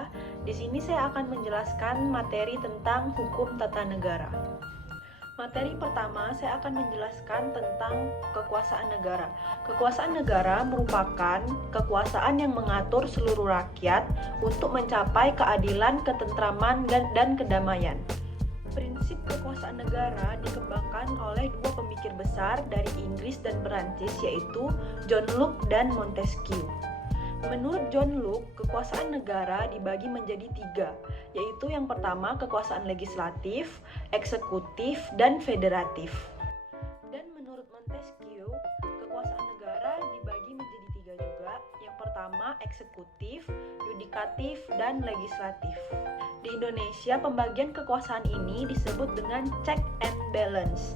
Indonesia. Di sini saya akan menjelaskan materi tentang hukum tata negara. Materi pertama, saya akan menjelaskan tentang kekuasaan negara. Kekuasaan negara merupakan kekuasaan yang mengatur seluruh rakyat untuk mencapai keadilan, ketentraman, dan kedamaian. Prinsip kekuasaan negara dikembangkan oleh dua pemikir besar dari Inggris dan Perancis, yaitu John Locke dan Montesquieu. Menurut John Locke, kekuasaan negara dibagi menjadi tiga, yaitu yang pertama kekuasaan legislatif, eksekutif, dan federatif. Dan menurut Montesquieu, kekuasaan negara dibagi menjadi tiga juga, yang pertama eksekutif, yudikatif, dan legislatif. Di Indonesia, pembagian kekuasaan ini disebut dengan check and balance,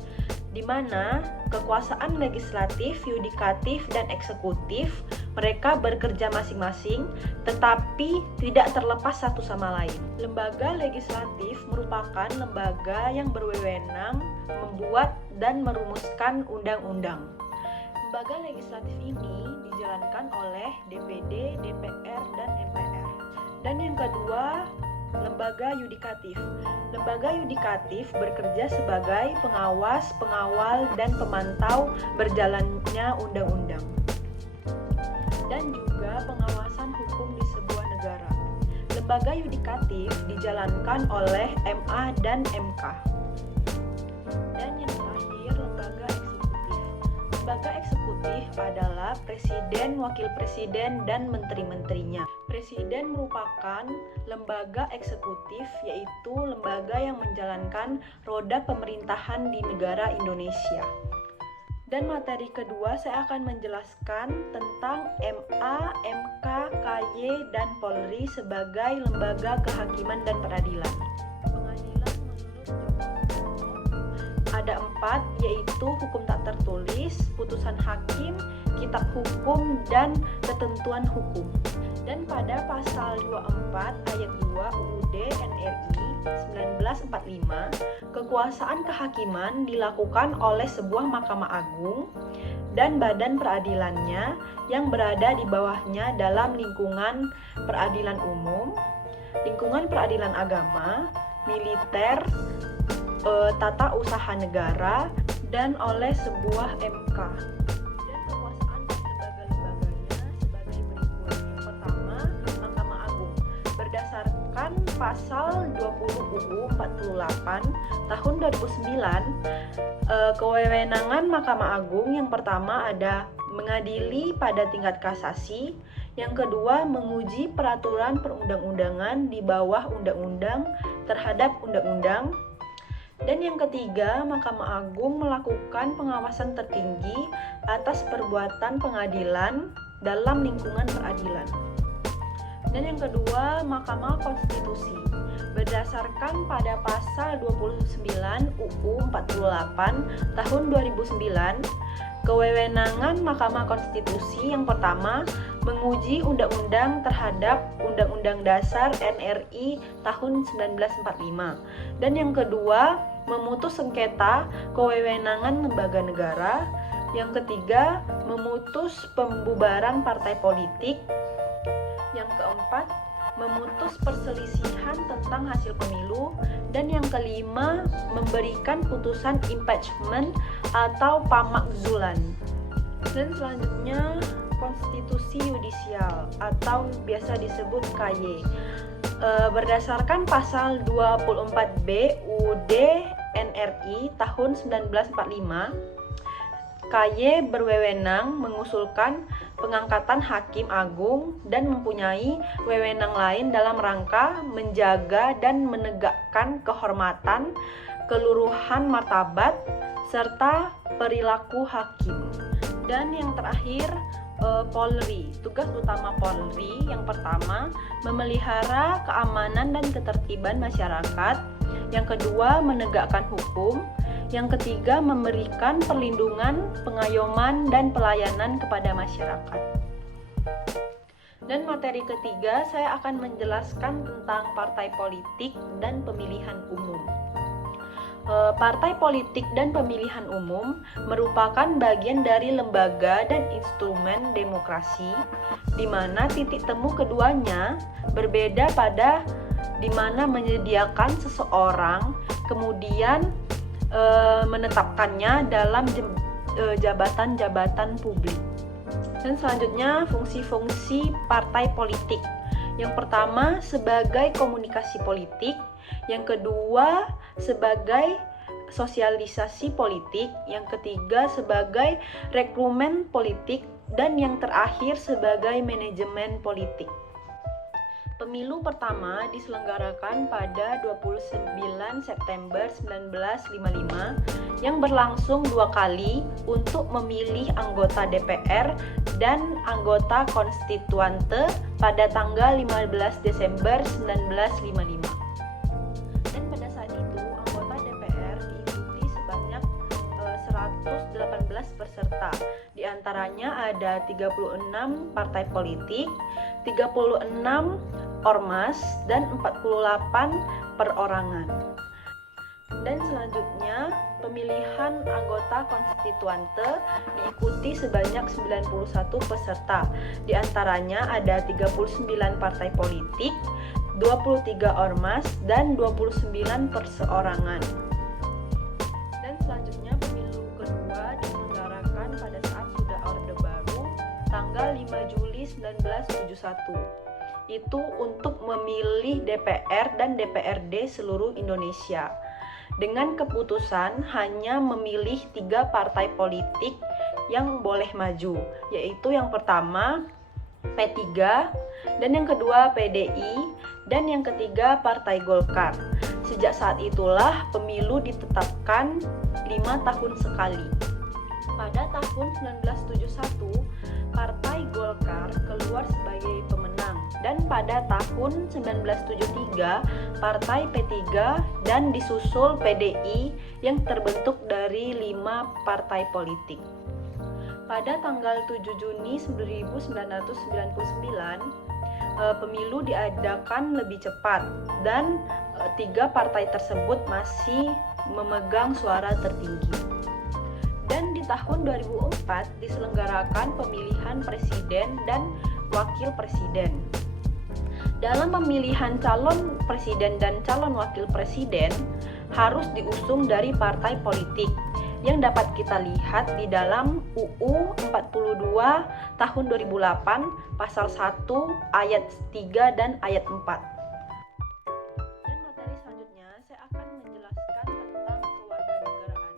di mana kekuasaan legislatif, yudikatif, dan eksekutif mereka bekerja masing-masing, tetapi tidak terlepas satu sama lain. Lembaga legislatif merupakan lembaga yang berwenang membuat dan merumuskan undang-undang. Lembaga legislatif ini dijalankan oleh DPD, DPR, dan MPR. Dan yang kedua, lembaga yudikatif. Lembaga yudikatif bekerja sebagai pengawas, pengawal, dan pemantau berjalannya undang-undang, dan juga pengawasan hukum di sebuah negara. Lembaga yudikatif dijalankan oleh MA dan MK. Dan yang terakhir, lembaga eksekutif. Lembaga eksekutif adalah presiden, wakil presiden, dan menteri-menterinya. Presiden merupakan lembaga eksekutif, yaitu lembaga yang menjalankan roda pemerintahan di negara Indonesia. Dan materi kedua, saya akan menjelaskan tentang MA, MK, KY, dan Polri sebagai lembaga kehakiman dan peradilan. Pengadilan menurut Joko ada 4, yaitu hukum tak tertulis, putusan hakim, kitab hukum, dan ketentuan hukum. Dan pada pasal 24 ayat 2 UUD NRI 1945, kekuasaan kehakiman dilakukan oleh sebuah Mahkamah Agung dan badan peradilannya yang berada di bawahnya dalam lingkungan peradilan umum, lingkungan peradilan agama, militer, tata usaha negara, dan oleh sebuah MK. Dan kekuasaan dan lembaga-lembaganya sebagai berikut. Yang pertama, Mahkamah Agung. Berdasarkan pasal 20 UU 48 tahun 2009, kewenangan Mahkamah Agung yang pertama ada mengadili pada tingkat kasasi, yang kedua menguji peraturan perundang-undangan di bawah undang-undang terhadap undang-undang, dan yang ketiga, Mahkamah Agung melakukan pengawasan tertinggi atas perbuatan pengadilan dalam lingkungan peradilan. Dan yang kedua, Mahkamah Konstitusi. Berdasarkan pada pasal 29 UU 48 tahun 2009, kewenangan Mahkamah Konstitusi yang pertama menguji undang-undang terhadap Undang-Undang Dasar NRI tahun 1945. Dan yang kedua, memutus sengketa kewenangan lembaga negara. Yang ketiga, memutus pembubaran partai politik. Yang keempat, memutus perselisihan tentang hasil pemilu. Dan yang kelima, memberikan putusan impeachment atau pamakzulan. Dan selanjutnya, konstitusi yudisial atau biasa disebut KY. Berdasarkan pasal 24B UUD NRI tahun 1945, KY berwenang mengusulkan pengangkatan hakim agung dan mempunyai wewenang lain dalam rangka menjaga dan menegakkan kehormatan, keluruhan martabat, serta perilaku hakim. Dan yang terakhir, Polri. Tugas utama Polri yang pertama, memelihara keamanan dan ketertiban masyarakat. Yang kedua, menegakkan hukum. Yang ketiga, memberikan perlindungan, pengayoman, dan pelayanan kepada masyarakat. Dan materi ketiga, saya akan menjelaskan tentang partai politik dan pemilihan umum. Partai politik dan pemilihan umum merupakan bagian dari lembaga dan instrumen demokrasi, di mana titik temu keduanya berbeda pada di mana menyediakan seseorang, kemudian menetapkannya dalam jabatan-jabatan publik. Dan selanjutnya fungsi-fungsi partai politik. Yang pertama sebagai komunikasi politik, yang kedua sebagai sosialisasi politik, yang ketiga sebagai rekrumen politik, dan yang terakhir sebagai manajemen politik. Pemilu pertama diselenggarakan pada 29 September 1955 yang berlangsung 2 kali untuk memilih anggota DPR dan anggota konstituante pada tanggal 15 Desember 1955. Dan pada saat itu anggota DPR diikuti sebanyak 118 peserta. Di antaranya ada 36 partai politik, 36 ormas, dan 48 perorangan. Dan selanjutnya pemilihan anggota konstituante diikuti sebanyak 91 peserta. Di antaranya ada 39 partai politik, 23 ormas, dan 29 perseorangan. Dan selanjutnya pemilu kedua diselenggarakan pada saat sudah Orde Baru tanggal 5 Juli 1971. Itu untuk memilih DPR dan DPRD seluruh Indonesia. Dengan keputusan hanya memilih 3 partai politik yang boleh maju, yaitu yang pertama P3, dan yang kedua PDI, dan yang ketiga Partai Golkar. Sejak saat itulah pemilu ditetapkan 5 tahun sekali. Pada tahun 1971, Partai Golkar keluar sebagai pemenang, dan pada tahun 1973 Partai P3 dan disusul PDI yang terbentuk dari 5 partai politik. Pada tanggal 7 Juni 1999 pemilu diadakan lebih cepat dan 3 partai tersebut masih memegang suara tertinggi. Dan di tahun 2004 diselenggarakan pemilihan presiden dan wakil presiden. Dalam pemilihan calon presiden dan calon wakil presiden harus diusung dari partai politik yang dapat kita lihat di dalam UU 42 tahun 2008 pasal 1 ayat 3 dan ayat 4. Dan materi selanjutnya saya akan menjelaskan tentang kewarganegaraan.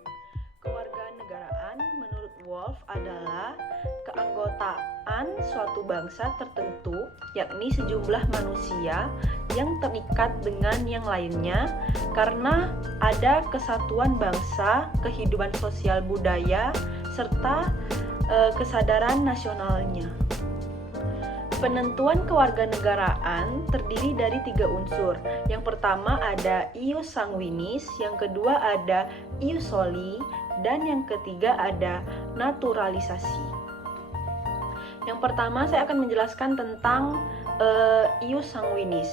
Kewarganegaraan menurut Wolf adalah keanggotaan suatu bangsa tertentu, yakni sejumlah manusia yang terikat dengan yang lainnya karena ada kesatuan bangsa, kehidupan sosial budaya, serta kesadaran nasionalnya. Penentuan kewarganegaraan terdiri dari 3 unsur. Yang pertama ada ius sanguinis, yang kedua ada ius soli, dan yang ketiga ada naturalisasi. Yang pertama saya akan menjelaskan tentang ius sanguinis.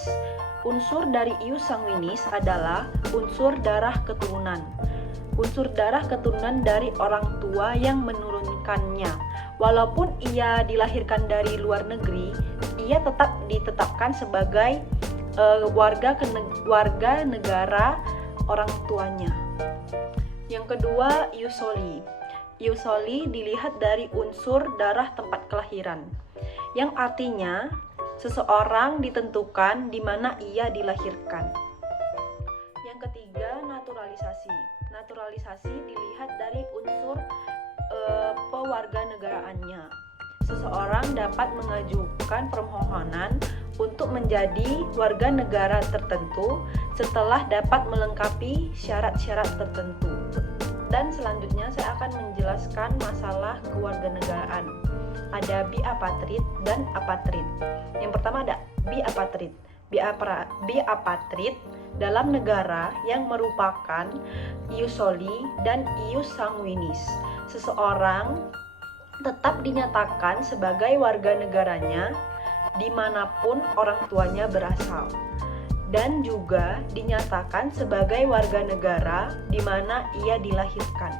Unsur dari ius sanguinis adalah unsur darah keturunan. Unsur darah keturunan dari orang tua yang menurunkannya. Walaupun ia dilahirkan dari luar negeri, ia tetap ditetapkan sebagai warga negara orang tuanya. Yang kedua, ius soli. Ius soli dilihat dari unsur darah tempat kelahiran, yang artinya seseorang ditentukan di mana ia dilahirkan. Yang ketiga, naturalisasi. Naturalisasi dilihat dari unsur pewarganegaraannya. Seseorang dapat mengajukan permohonan untuk menjadi warga negara tertentu setelah dapat melengkapi syarat-syarat tertentu. Dan selanjutnya saya akan menjelaskan masalah kewarganegaraan. Ada biapatrid dan apatrid. Yang pertama ada biapatrid. Biapatrid dalam negara yang merupakan ius soli dan ius sanguinis. Seseorang tetap dinyatakan sebagai warga negaranya dimanapun orang tuanya berasal. dan juga dinyatakan sebagai warga negara di mana ia dilahirkan.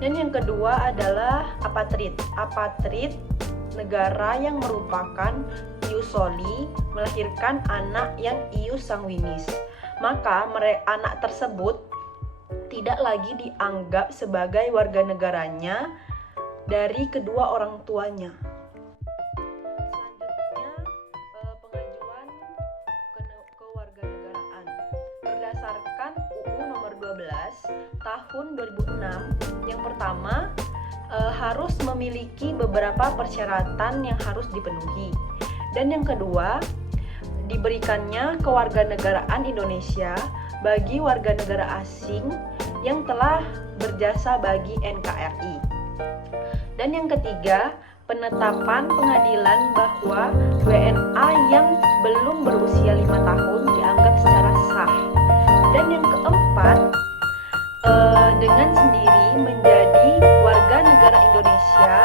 Dan yang kedua adalah apatrid. Apatrid negara yang merupakan ius soli, melahirkan anak yang ius sanguinis. Maka anak tersebut tidak lagi dianggap sebagai warga negaranya dari kedua orang tuanya. Selanjutnya, pengajuan kewarganegaraan. Berdasarkan UU nomor 12 tahun 2006, yang pertama harus memiliki beberapa persyaratan yang harus dipenuhi. Dan yang kedua, diberikannya kewarganegaraan Indonesia bagi warga negara asing yang telah berjasa bagi NKRI. Dan yang ketiga, penetapan pengadilan bahwa WNA yang belum berusia 5 tahun dianggap secara sah. Dan yang keempat, dengan sendiri menjadi warga negara Indonesia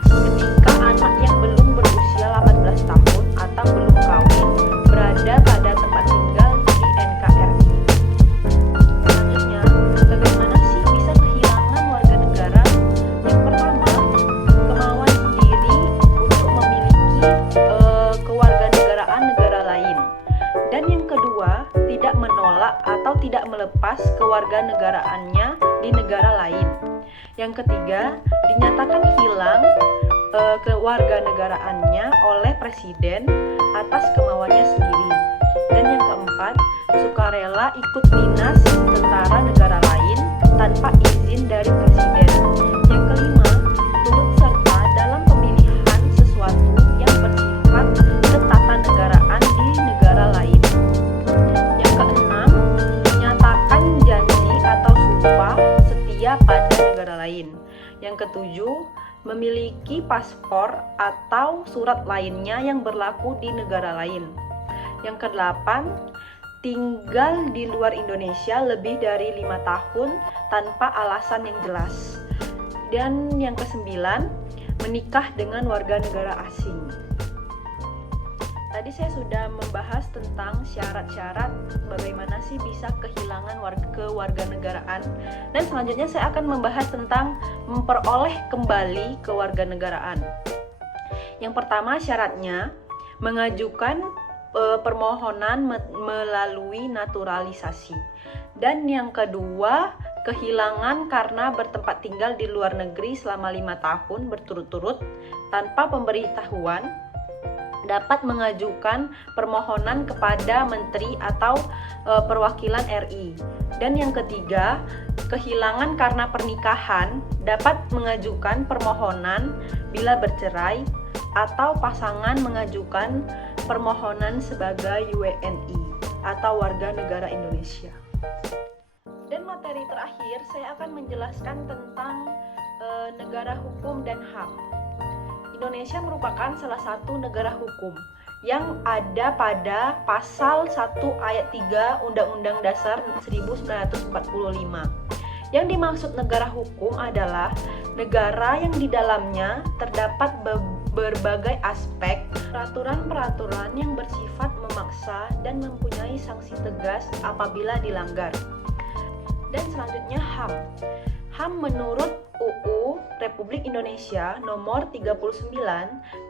ketika anak yang belum berusia 18 tahun atau belum kawin berada pada tempat tinggal di NKRI. Selanjutnya, bagaimana sih bisa kehilangan warga negara? Yang pertama, kemauan sendiri untuk memiliki kewarganegaraan negara lain. Dan yang kedua, tidak menolak atau tidak melepas kewarganegaraannya di negara lain. Yang ketiga, dinyatakan hilang kewarganegaraannya oleh presiden atas kemauannya sendiri. Dan yang keempat, sukarela ikut dinas tentara negara lain tanpa izin dari presiden. Yang kelima, turut serta dalam pemilihan sesuatu yang bersifat ketatanegaraan di negara lain. Yang keenam, menyatakan janji atau sumpah setia pada negara lain. Yang ketujuh, memiliki paspor atau surat lainnya yang berlaku di negara lain. Yang kedelapan, tinggal di luar Indonesia lebih dari 5 tahun tanpa alasan yang jelas. Dan yang kesembilan, menikah dengan warga negara asing. Tadi saya sudah membahas tentang syarat-syarat bagaimana sih bisa kehilangan kewarganegaraan, dan selanjutnya saya akan membahas tentang memperoleh kembali kewarganegaraan. Yang pertama, syaratnya mengajukan permohonan melalui naturalisasi. Dan yang kedua, kehilangan karena bertempat tinggal di luar negeri selama 5 tahun berturut-turut tanpa pemberitahuan, dapat mengajukan permohonan kepada menteri atau perwakilan RI. Dan yang ketiga, kehilangan karena pernikahan dapat mengajukan permohonan bila bercerai atau pasangan mengajukan permohonan sebagai WNI atau warga negara Indonesia. Dan materi terakhir, saya akan menjelaskan tentang negara hukum dan HAM. Indonesia merupakan salah satu negara hukum yang ada pada pasal 1 ayat 3 Undang-Undang Dasar 1945. Yang dimaksud negara hukum adalah negara yang di dalamnya terdapat berbagai aspek peraturan-peraturan yang bersifat memaksa dan mempunyai sanksi tegas apabila dilanggar. Dan selanjutnya HAM. HAM menurut UU Republik Indonesia nomor 39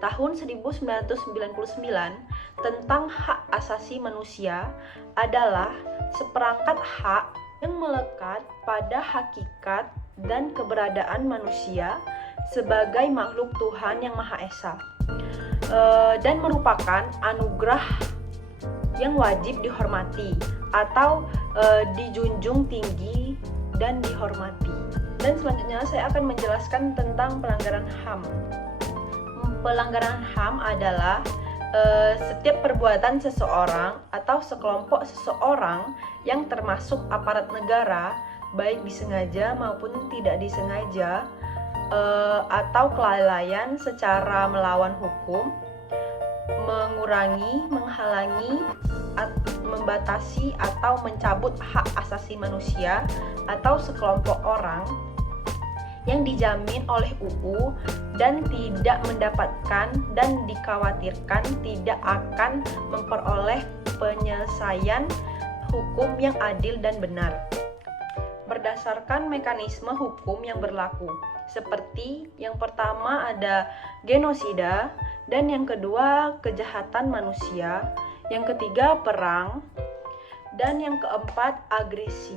tahun 1999 tentang hak asasi manusia adalah seperangkat hak yang melekat pada hakikat dan keberadaan manusia sebagai makhluk Tuhan yang Maha Esa, dan merupakan anugerah yang wajib dihormati atau dijunjung tinggi dan dihormati. Dan selanjutnya saya akan menjelaskan tentang pelanggaran HAM. Pelanggaran HAM adalah setiap perbuatan seseorang atau sekelompok seseorang yang termasuk aparat negara, baik disengaja maupun tidak disengaja, atau kelalaian secara melawan hukum, mengurangi, menghalangi, membatasi atau mencabut hak asasi manusia atau sekelompok orang yang dijamin oleh UU dan tidak mendapatkan dan dikhawatirkan tidak akan memperoleh penyelesaian hukum yang adil dan benar berdasarkan mekanisme hukum yang berlaku, seperti yang pertama ada genosida, dan yang kedua kejahatan manusia, yang ketiga perang, dan yang keempat agresi.